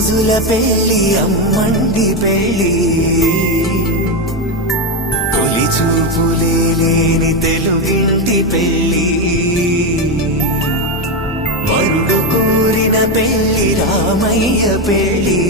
రోజుల పెళ్లి అమ్మండి పెళ్లి తొలి చూపులే లేని తెలుగింటి పెళ్లి వరుడు కోరిన పెళ్లి రామయ్య పెళ్లి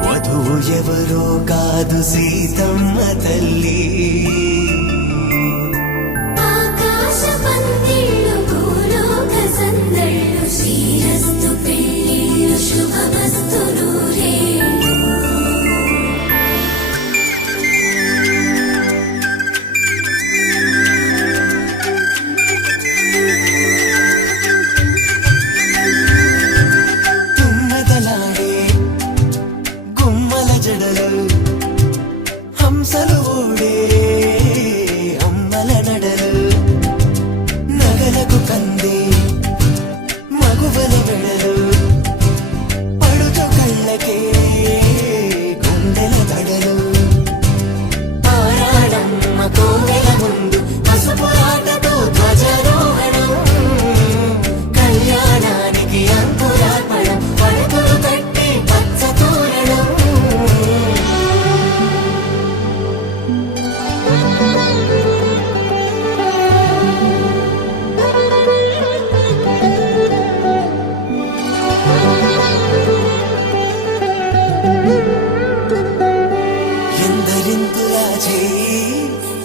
వధువు ఎవరో కాదు సీతమ్మ తల్లి హంసలు ఓడే అమ్మల నడలు నగలకు కందే మగువల వెడలు పడుచు కళ్ళకే గుండెల తడలు ఆరాడమ్మ కోవెల ముందు పసుపు ఆటతో ధ్వజారోహణం కళ్యాణానికి అంకురార్పణం పడకలు కట్టి పచ్చ తోరణం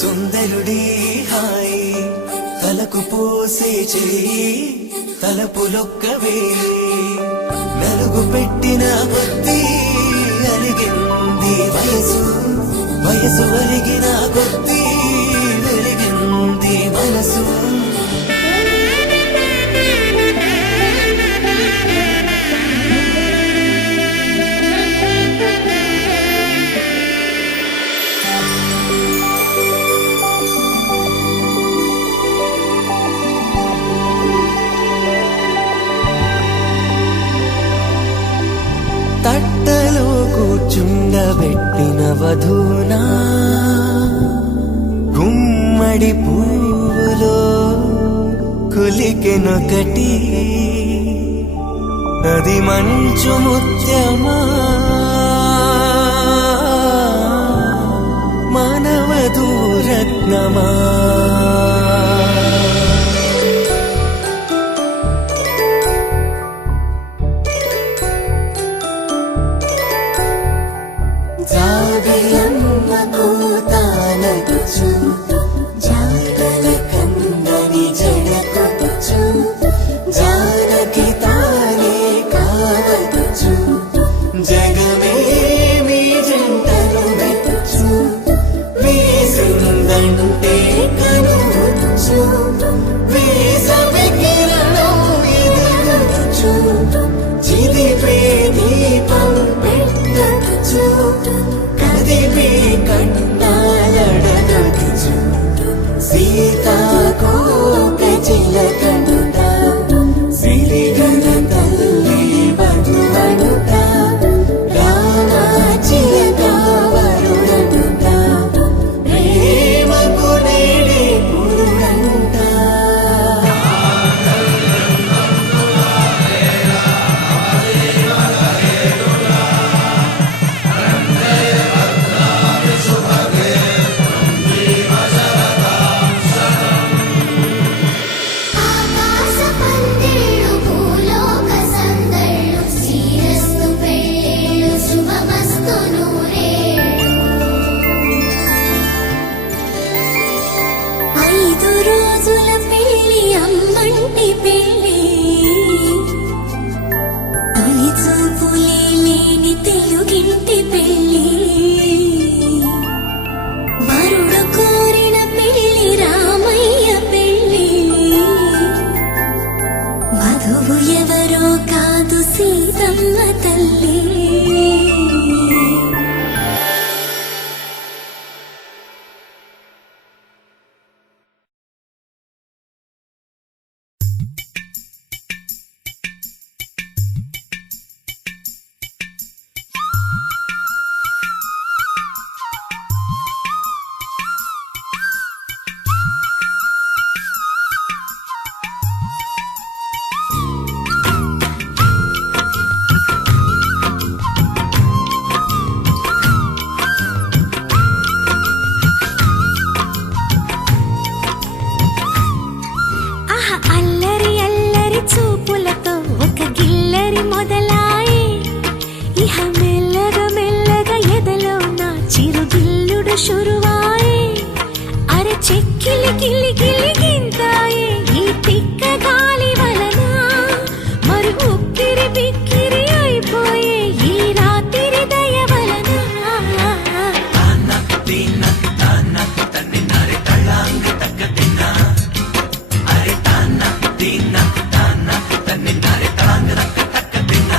సుందరుడి హాయి తలకు పోసే చేయి తలపులొక్కవే నలుగు పెట్టిన కొద్దీ అలిగింది వయసు వయసు అలిగిన కొద్దీ వెలిగింది మనసు తట్టలో కూర్చుండబెట్టిన వధూనా గుమ్మడి పువ్వులో కులికెనొకటి అది మంచు ముత్యమా మానవధూరత్నమా జాబిలమ్మ కోతానగుచు జాగల కందని జడకొచ్చు జానకి తానే కావదుచు జగమే మీ జంటను వెతుచు వేసిందంటే కనువచ్చు వేసవి కిరణం ఎదురుచు చిదిపే దీపం పెట్టచ్చు కదిపే కన్నాలడగచ్చు సీతాకోక చిలకనుట సిరిగన తల్లి వధువనుట రామ చిలక వరుడనుట ప్రేమకు నేడే పురుడంట తెలుగింటి పెళ్లి వరుడు కోరిన పెళ్లి రామయ్య పెళ్లి వధువు ఎవరో కాదు సీతమ్మ తల్లి शुरुवाए अरे చెక్కిలి గిలి గిలి గింతాయే ఈ తిక్క గాలి వలన మరి ఉక్కిరి బిక్కిరి అయిపోయే ఈ రాత్రి దయ వలన తాన దీన తాన తన్నినారే తళాంగ తక్క దిన అరే తాన దీన తాన తన్నినారే తళాంగ తక్క దిన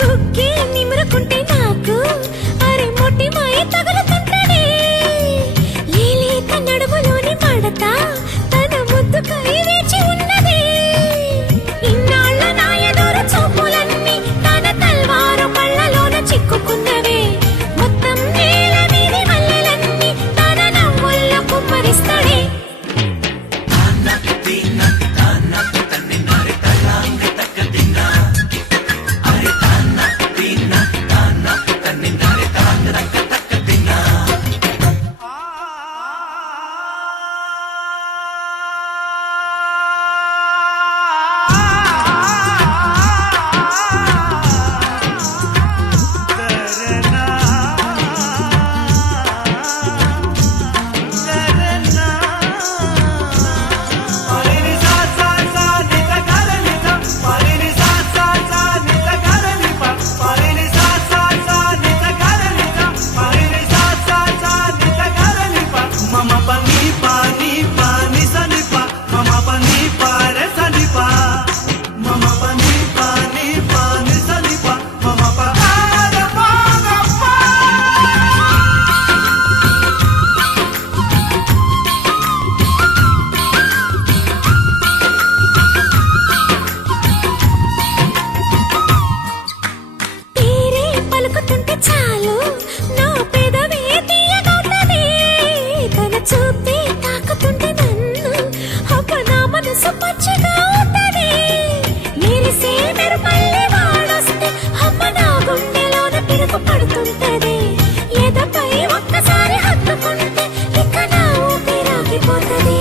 బుక్కి నిమురుకుంటే నాకు అరే మొట్టి మై తగులుతుంటనే లేలేత నడుములోని మడత తన ముద్దుకై వేచి ఉన్నది ఇన్నాళ్ళ నా ఎదుర చూపులన్నీ తన తల్వారు కళ్ళలోన చిక్కుకున్నవే మొత్తం నేల మీది మల్లెలన్నీ తన నవ్వుల్లో కుమ్మరిస్తాడే తాన దీన తాన తన్నినారే తళాంగ తక్క దిన అరే తాన దీన తాన తన్నినారే తళాంగ తక్క దిన తీరే పలుకుతుంటే చాలు నా పెదవే తీయగవుతది తన చూపే తాకుతుంటే నన్ను అప్ప నా మనసు పచ్చిగా అవుతది మెరిసే మెరుపల్లి వాడొస్తే అమ్మ నా గుండెలోన పిరుగు పడుతుంటది ఎదపై ఒక్కసారి హత్తుకుంటే ఇక నా ఊపిరాగిపోతది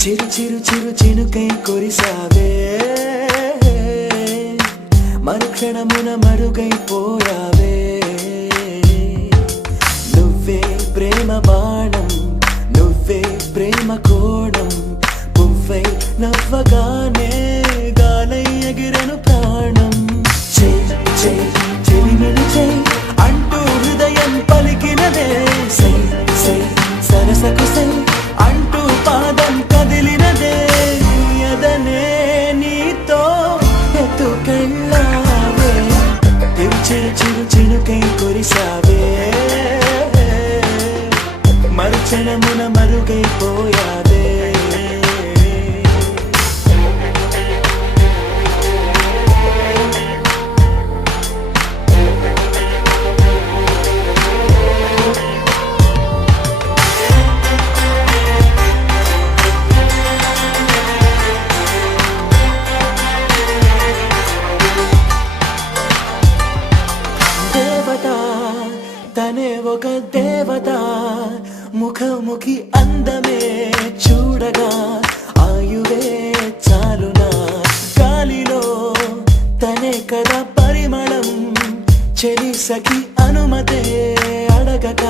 చిరు చిరు చిరు చినుకై కురిసావే మరుక్షణమున మరుగైపోయావే నువ్వే ప్రేమ బాణం నువ్వే ప్రేమ కోణం పువ్వై నవ్వగానే గాలై ఎగిరెను ప్రాణం చెయ్ చెయ్ చెలిమిని చెయ్ అంటూ హృదయం పలికినదే సై సై సరసకు సై అంటూ పాదం కదిలినదే ఎదనే నీతో ఎత్తుకెళ్ళావే చిరు చిరు చినుకై కురిసావే మరుక్షణమున మరుగైపోయావే సఖి అందమే చూడగా ఆయువే చాలునా గాలిలో తనే కదా పరిమళం చెలి సఖి అనుమతే అడగక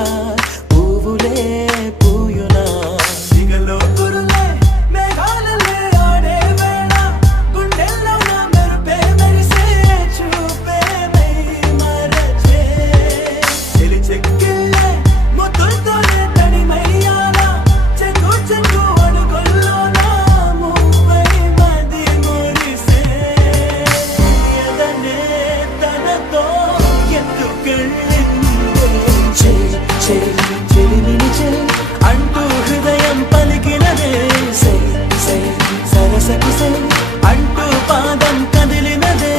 పువ్వులే పూయునా సిగలో కురులే మేఘాలలే ఆడే వేళ గుండెల్లో నా మెరుపే మెరిసే చూపే మై మరచే చెలి చెక్కిళ్ళే ముద్దులతోనే తడిమయ్యాల చెంగు చెంగు అడుగుల్లో నా మువ్వై మది మురిసే ఎదనే తనతో ఎందుకెళ్ళిందే చెలిమిని చెలి అంటూ హృదయం పలికినదే సై సై సరసకు సై అంటూ పాదం కదిలినదే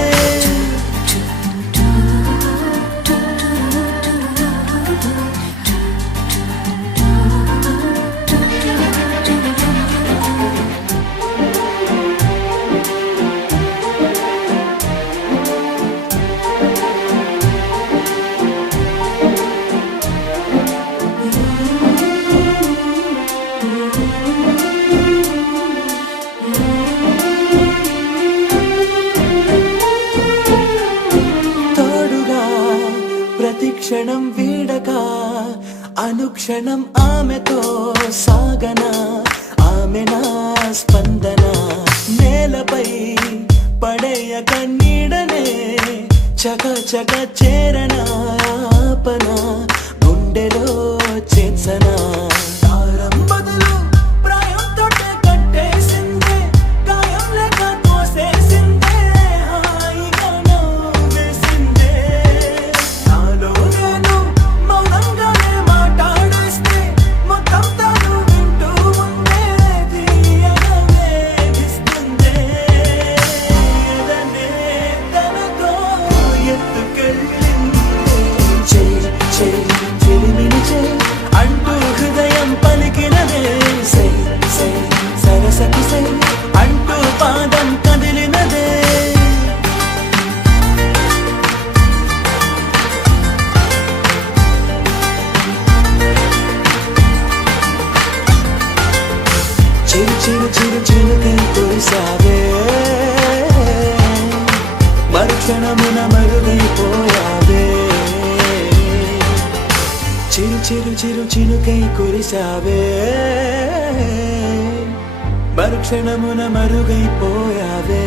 తోడుగా ప్రతిక్షణం వీడక అనుక్షణం ఆమెతో సాగన ఆమె నా స్పందన నేలపై పడేయక నీడనే చక చక చేరన ఆపన గుండెలో చేర్చన తారం బదులు ప్రాయంతో కట్టేసిందే గాయం లేక తోసేసిందే హాయిగా నవ్వేసిందే నాలో నేను మౌనంగానే మాట్లాడేస్తే మొత్తం తాను వింటూ ఉండే తీయగా వేధిస్తుందే ఎదనే తనతో ఎత్తుకెళ్ళిందే చెలిమిని చెలి అంటూ హృదయం పలికినదే సై సై సరసకు సై అంటూ పాదం కదిలినదే చిరు చిరు చిరు చిరుకై కురిసావే మరుక్షణమున మరుగైపోయావే చిరు చిరు చిరు చినుకై కురిసావే మరుక్షణమున మరుగైపోయావే